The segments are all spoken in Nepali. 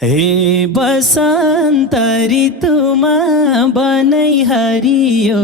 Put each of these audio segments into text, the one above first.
हे बसन्त ऋतुमा बनै हरियो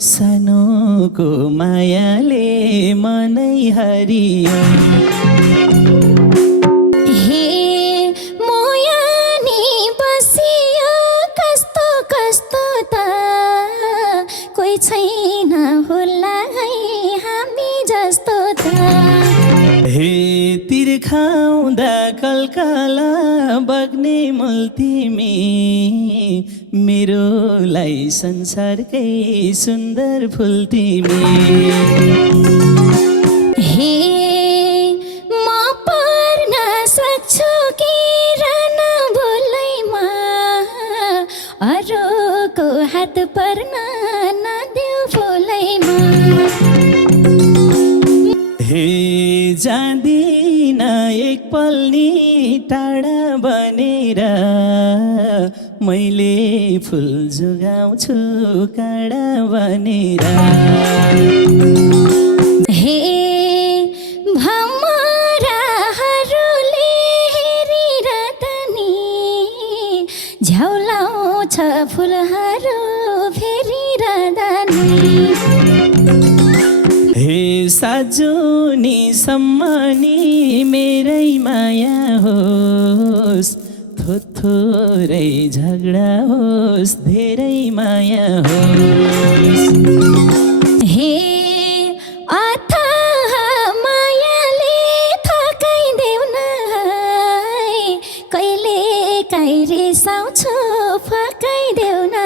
सानोको मायाले मनै हरियो। हे मोयानी बसियो कस्तो कस्तो त कोही छैन होला है हामी जस्तो त। हे तिर्खाउँदा कलकला बग्ने मुल्तिमी मेरोलाई संसारकै सुन्दर फुल तिमी। हे म पर्न सक्छु कि रन भुलैमा अरूको हात पर्न नदेऊ फुलैमा। हे जाँदिन एक पल नि टाढा बनेर मैले फुल जोगाउँछु काँडा बनेर। हे भमराहरूले हेरिरहने झ्याउलाउँछ फुलहरू फेरिरहने। हे साजुनी सम्मानी मेरै माया होस् थोरै झगडा होस् धेरै माया होस्। हे अथाह मायाले थकाइदेऊ न है कहिले काहीँ रिसाउँछु फकाइदेऊ न।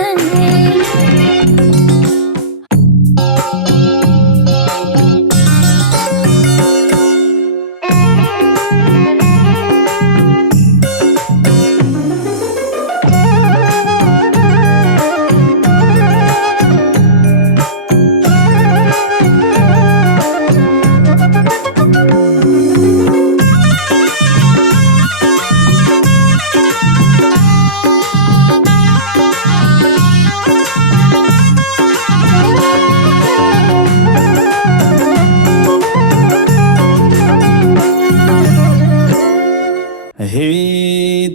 हे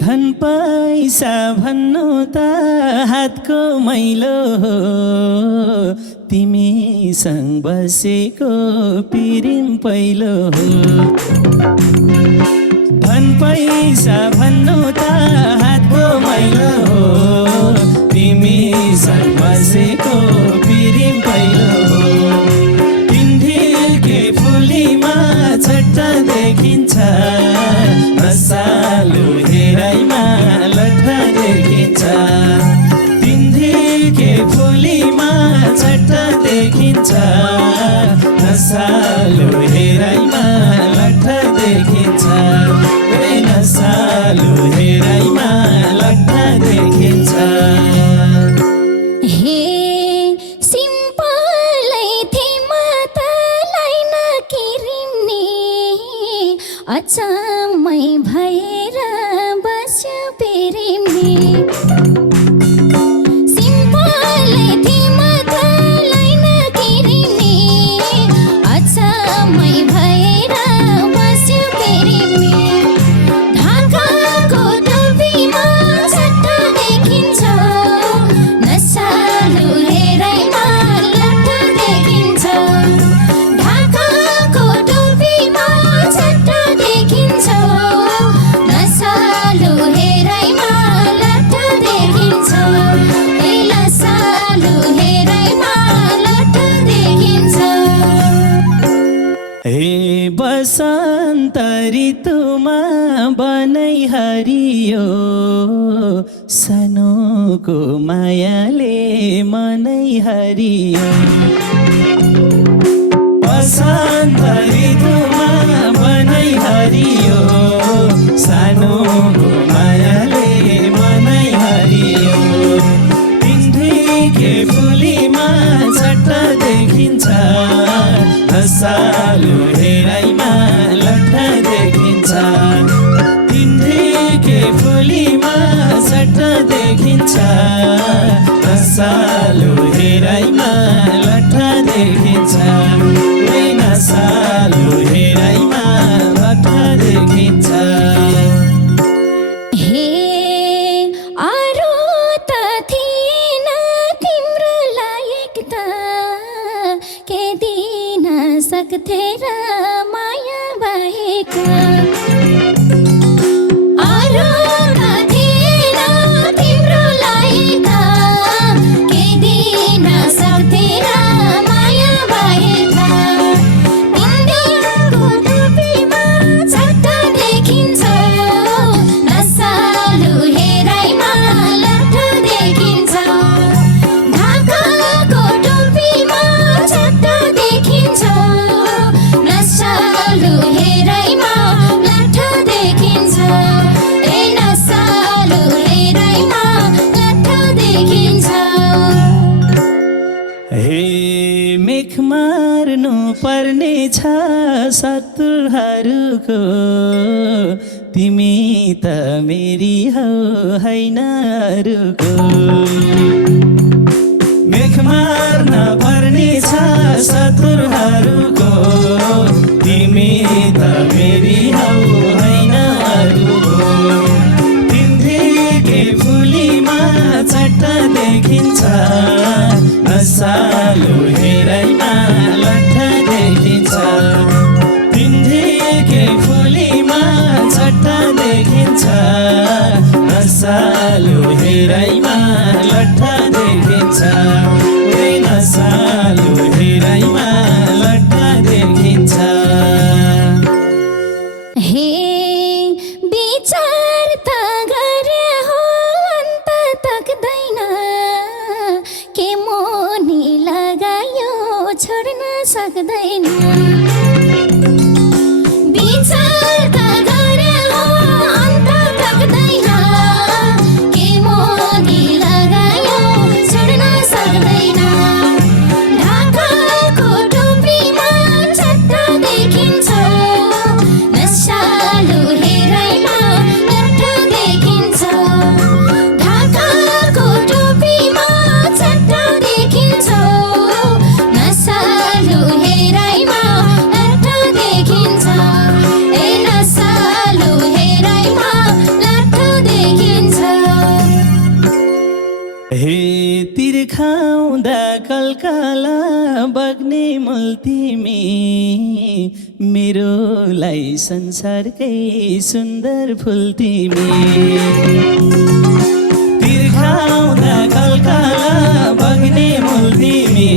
धन पैसा भन्नु त हातको मैलो हो तिमीसँग बसेको पिरिम पहिलो हो। धन पैसा भन्नु त हातको मैलो हो तिमीसँग बसेको पिरिम पहिलो हो। तिनधिके फुलीमा छट्टा देखिन्छ मसालो हेराइमा लट्ठा देखिन्छ। तिनधिके फुलीमा छट्टा देखिन्छ मसालो हेराइमा लट्ठा देखिन्छ। नसालो हेराइमा लट्ठा देखिन्छ। हे सिम्पलै थिमा तलाई नकिरिम्ने अचम्मै भएर बस्यो पिरिम्ने। सिम्पलै थिमा तलाई नकिरिम्ने अचम्मै भएर बस्यो पिरिम्ने। ढाकाको टोपीमा सट्टा देखिन्छ नसालु हेराइमा लट्ठा देखिन्छ। ढाकाको टोपीमा सट्टा देखिन्छ नसालु हेराइमा लट्ठा देखिन्छ। ए नसालु हेराइमा लट्ठा देखिन्छ। हे बसन्त ऋतुमा बनै हरियो सानोको मायाले मनै हरियो। बसन्त ऋतुमा बनै हरियो सानोको मायाले मनै हरियो। तिनधिके फुलीमा छट्टा देखिन्छ नसालो हेराइमा लट्ठा देखिन्छ। तिनधिके फुलीमा छट्टा देखिन्छ नसालो हेराइमा लट्ठा देखिन्छ। नसालो हेराइमा लट्ठा देखिन्छ। हे अरू त थिएन तिम्रो लायक त के दिन सक्थे र माया बाहेक अरू त थिएन तिम्रो लायक त के दिन सक्थे र माया बाहेक तिम्रो टोपीमा चट्ट देखिन्छ नसालु हेराइमा लट्ठ देखिन्छ ढाकाको टोपीमा चट्ट देखिन्छ नसालु हेराइमा लट्ठ देखिन्छ ए नसालु हेराइमा लट्ठ देखिन्छ हे मेख मार्नु पर्ने छ शत्रुहरूको तिमी त मेरी हौ होइन अरूको मेख मार्न पर्ने छ शत्रुहरूको तिमी त मेरी हौ होइन अरूको तिम्रै फुलीमा चट्ट देखिन्छ नसालु हेराइमा लट्ठ देखिन्छ तिम्रै फुलीमा चट्ट देखिन्छ नसालु हेराइमा लट्ठ देखिन्छ नसालु हेराइमा लट्ठ देखिन्छ हे विचार त गरे हो अन्त तक्दैन के मोनी लगायो छोड्न सक्दैन विचार त गरे हो अन्त तक्दैन के मोनी लगायो छोड्न सक्दैन ढाकाको टोपीमा चट्ट देखिन्छ नसालु हेराइमा लट्ठ देखिन्छ ढाकाको टोपीमा चट्ट देखिन्छ नसालु हेराइमा लट्ठ देखिन्छ ए नसालु हेराइमा लट्ठ देखिन्छ हे तिर्खाउँदा कलकला बग्ने मूल तिमी मेरोलाई संसारकै सुन्दर फुल तिमी तिर्खाउँदा कलकला बग्ने मूल तिमी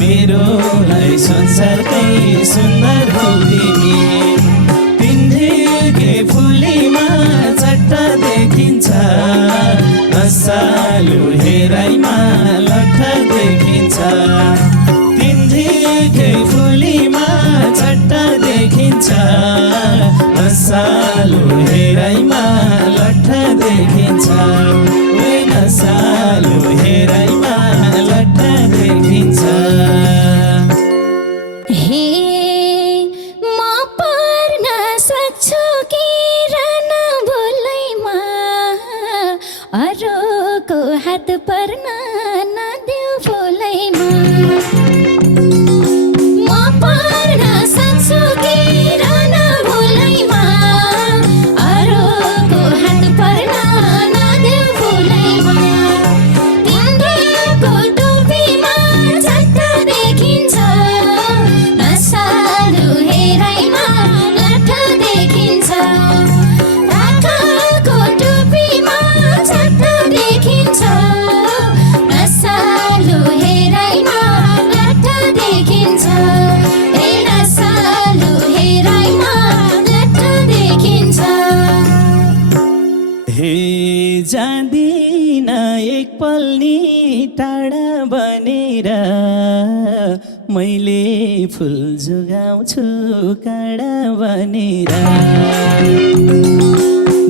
मेरोलाई संसारकै सुन्दर फुल तिमी तिम्रै फुलीमा चट्ट देखिन्छ नसालु हेराइमा लट्ठ देखिन्छ तिम्रै फुलीमा चट्ट देखिन्छ नसालु हेराइमा लट्ठ देखिन्छ नसालु हेराइमा लट्ठ देखिन्छ हे म पर्न सक्छु कि रन बोलैमा अरूको हात पर्न नदेऊ बोलैमा म पर्न सक्छु कि रन बोलैमा अरूको हात पर्न नदेऊ बोलैमा तिम्रो टोपीमा चट्ट देखिन्छ नसालु हेराइमा लट्ठ देखिन्छ ढाकाको टोपीमा चट्ट देखिन्छ नसालु हेराइमा लट्ठ देखिन्छ ए नसालु हेराइमा लट्ठ देखिन्छ हे जाँदिन एक पल नि टाढा बनेर मैले फुल जोगाउँछु काँडा बनेर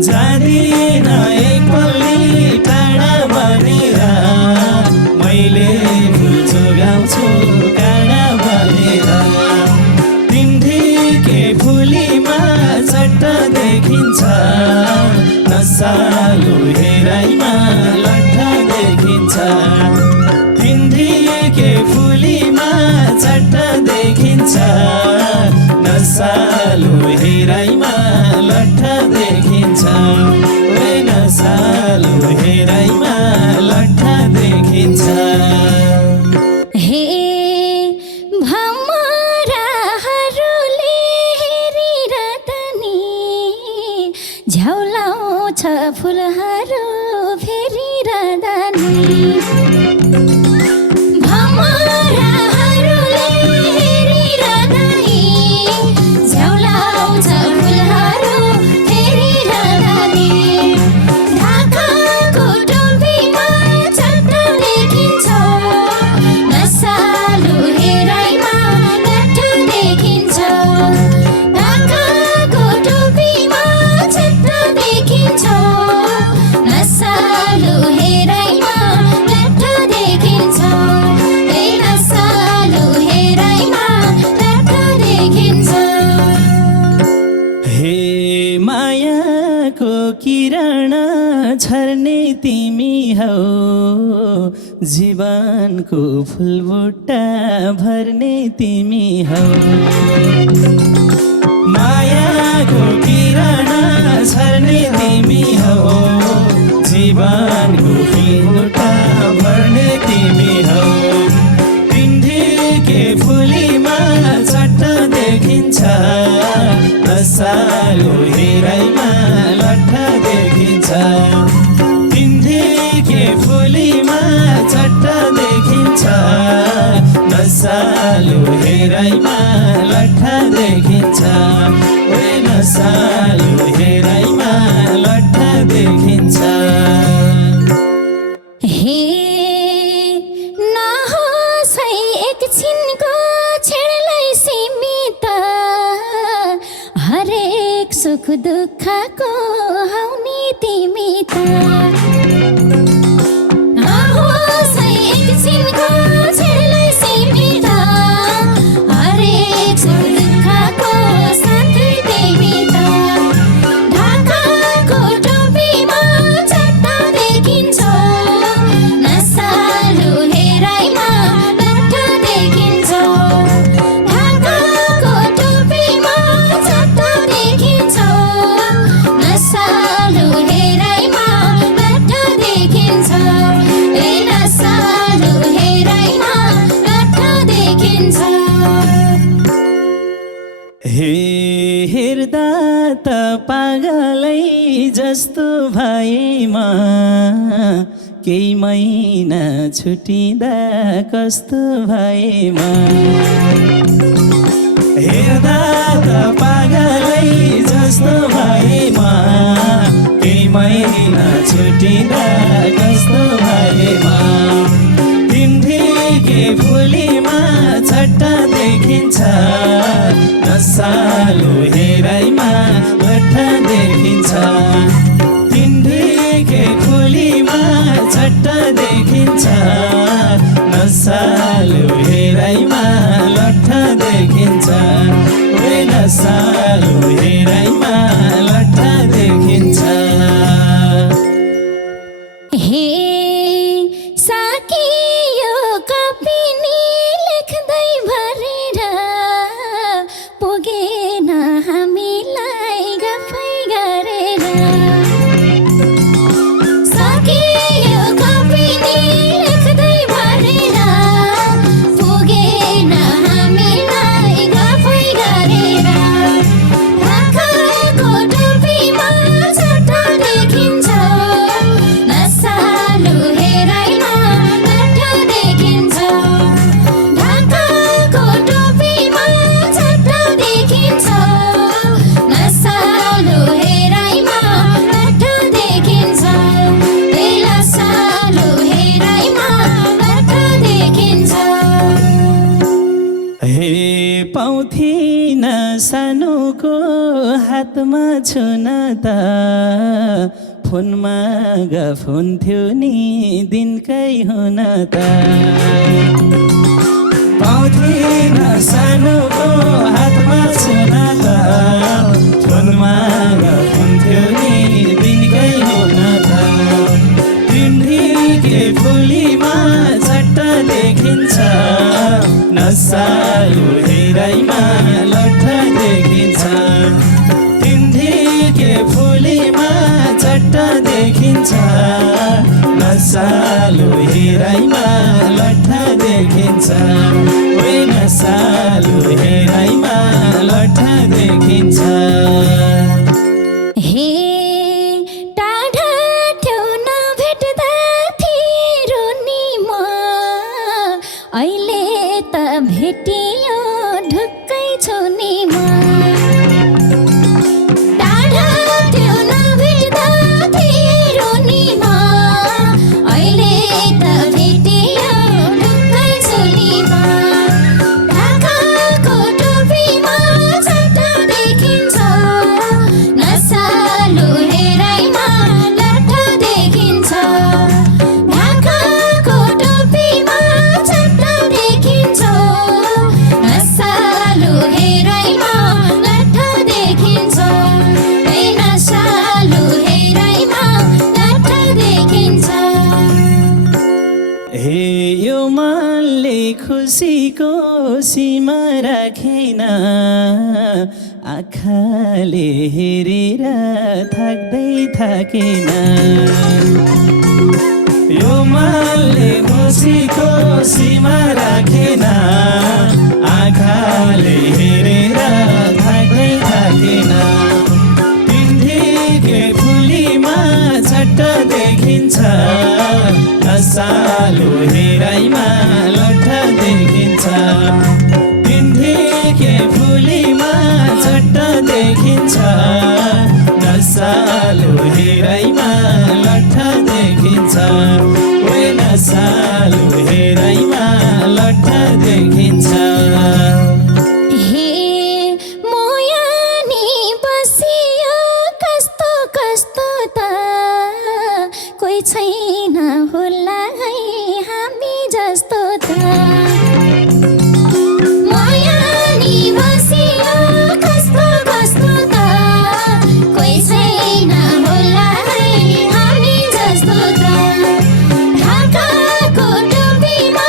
जाँदिन एक पल नि टाढा बनेर मैले फुल जोगाउँछु काँडा बनेर तिम्रै फुलीमा चट्ट देखिन्छ नसालु हेराइमा लट्ठ देखिन्छ तिम्रै फुलीमा चट्ट देखिन्छ नसालु हेराइमा लट्ठ देखिन्छ झ्याउलाउँछ फुलहरू फेरिरहँदा नि भमराहरूले हेरिरहँदा नि झ्याउलाउँछ फुलहरू फेरिरहँदा नि ढाकाको टोपीमा चट्ट देखिन्छ नसालु हेराइमा लट्ठ देखिन्छ ढाकाको टोपीमा चट्ट देखिन्छ नसालु हेराइमा लट्ठ देखिन्छ ए नसालु हेराइमा लट्ठ देखिन्छ हे मायाको किरण छर्ने तिमी हौ जीवनको फुलबुट्टा भर्ने तिमी हौ मायाको किरण छर्ने तिमी हौ जीवनको फुलबुट्टा भर्ने तिमी हौ पिण्डीके फुलीमा चट्ट देखिन्छ नसालु हेराइमा लट्ठ देखिन्छ पिण्डीके फुलीमा चट्ट देखिन्छ नसालु हेराइमा लट्ठ देखिन्छ ओए नसालु हेराइमा लट्ठ देखिन्छ हे नहोस् है एकछिनको क्षणलाई सीमित हरेक सुख दुःखको हौ नि तिमी त नहोस् है एकछिनको क्षणलाई सीमित हरेक सुख दुःखको साथी तिमी त ढाकाको टोपीमा चट्ट देखिन्छ नसालु हेराइमा लट्ठ देखिन्छ ढाकाको टोपीमा चट्ट देखिन्छ नसालु हेराइमा लट्ठ देखिन्छ ए नसालु हेराइमा लट्ठ देखिन्छ हे हेर्दा त पागलै जस्तो भएमा केही महिना छुटिँदा कस्तो भएमा हेर्दा त पागलै जस्तो भएमा केही महिना छुटिँदा कस्तो भएमा तिमीकै फुलीमा चट्ट देखिन्छ नसालु हेराइमा लट्ठ देखिन्छ तिमीकै फुलीमा चट्ट देखिन्छ नसालु हेराइमा लट्ठ देखिन्छ ओए नसालु हेराइमा लट्ठ देखिन्छ हे साकियो कपिनी लेख्दै भरेर पुगेन हामीलाई गफै गरेर साकियो कपिनी लेख्दै भरेर पुगेन हामीलाई गफै गरेर ढाकाको टोपीमा चट्ट देखिन्छ नसालु हेराइमा लट्ठ देखिन्छ ढाकाको टोपीमा चट्ट देखिन्छ नसालु हेराइमा लट्ठ देखिन्छ ए नसालु हेराइमा लट्ठ देखिन्छ हे पाउँथिन सानोको हातमा छुन त फोनमा गफुन्थ्यो नि दिनकै हुन त पाउँथिन सानोको हातमा छुन त फोनमा गफुन्थ्यो नि दिनकै हुन त तिमीकै फुलीमा चट्ट देखिन्छ नसालु हेराइमा लट्ठ देखिन्छ तिमीकै फुलीमा चट्ट देखिन्छ नसालु हेराइमा लट्ठ देखिन्छ ओए नसालु हेराइमा लट्ठ देखिन्छ हे खुसीको सीमा राखेन आँखाले हेरेर थाक्दै थाकेन यो मालले खुसीको सीमा राखेन आँखाले हेरेर थाक्दै थाकेन पिन्धेकै फुलीमा झट्ट देखिन्छ नसालु हेराइमा लट्ठ देखिन्छ पिन्धेकै फुलीमा झट्ट देखिन्छ नसालु हेराइमा लट्ठ देखिन्छ ओए नसालु हेराइमा लट्ठ देखिन्छ हे मोयानी बसियो कस्तो कस्तो त कोही छैन होला है हामी जस्तो त मोयानी बसियो कस्तो कस्तो त कोही छैन होला है हामी जस्तो त ढाकाको टोपीमा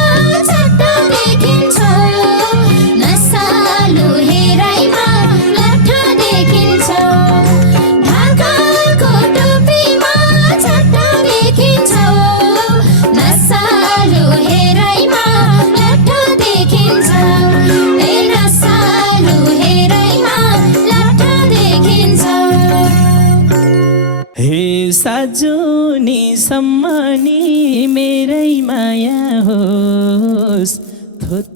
झट्ट देखिन्छ नसालु हेराइमा लट्ठ देखिन्छ ढाकाको टोपीमा झट्ट देखिन्छ नसालु हेराइमा लट्ठ देखिन्छ ए नसालु हेराइमा लट्ठ देखिन्छ हे साजुनी सम्मानी मेरै माया होस्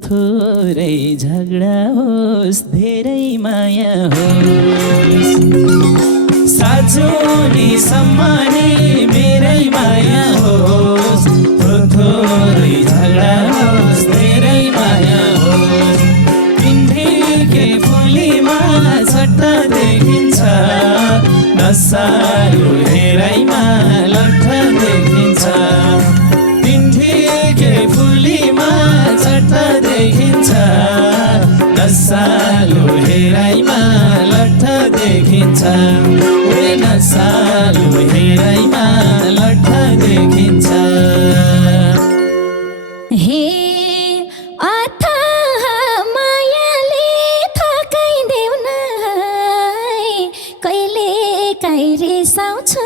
थोरै झगडा होस् धेरै माया होस् साजुनी सम्मानी मेरै माया होस् थोरै झगडा होस् धेरै माया होस् पिन्धेकै फुलीमा झट्ट देखिन्छ नसालु हेराइमा लट्ठ देखिन्छ पिन्धेकै फुलीमा झट्ट देखिन्छ नसालु हेराइमा लट्ठ देखिन्छ ओए नसालु हेराइमा लट्ठ देखिन्छ हे अथाह मायाले थकाइदेऊ न है कहिले काहीँ रिसाउँछु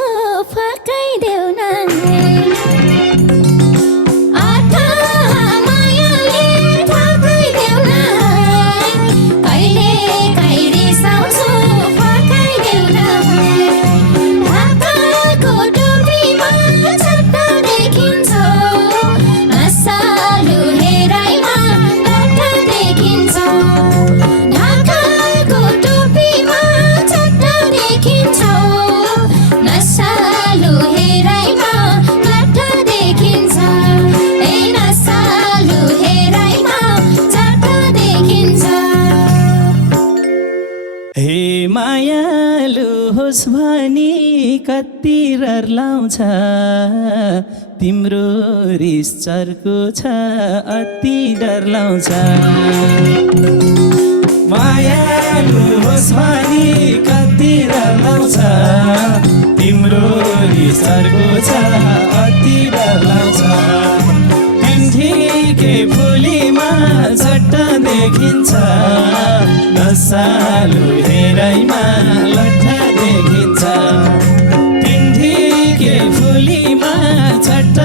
फकाइदेऊ न अथाह मायाले थकाइदेऊ न है कहिले काहीँ रिसाउँछु फकाइदेऊ न ढाकाको टोपीमा झट्ट देखिन्छ नसालु हेराइमा लट्ठ देखिन्छ ढाकाको टोपीमा झट्ट देखिन्छ नसालु हेराइमा लट्ठ देखिन्छ ए नसालु हेराइमा झट्ट देखिन्छ हे मायालु होस् भनी कति रहर लाउँछ तिम्रो रिस चर्को छ अति डर लाउँछ मायालु होस् भनी कति रहर लाउँछ तिम्रो रिस चर्को छ अति डर लाउँछ पिन्धेकै फुलीमा झट्ट देखिन्छ नसालु हेराइमा लट्ठ देखिन्छ पिन्धेकै फुलीमा झट्ट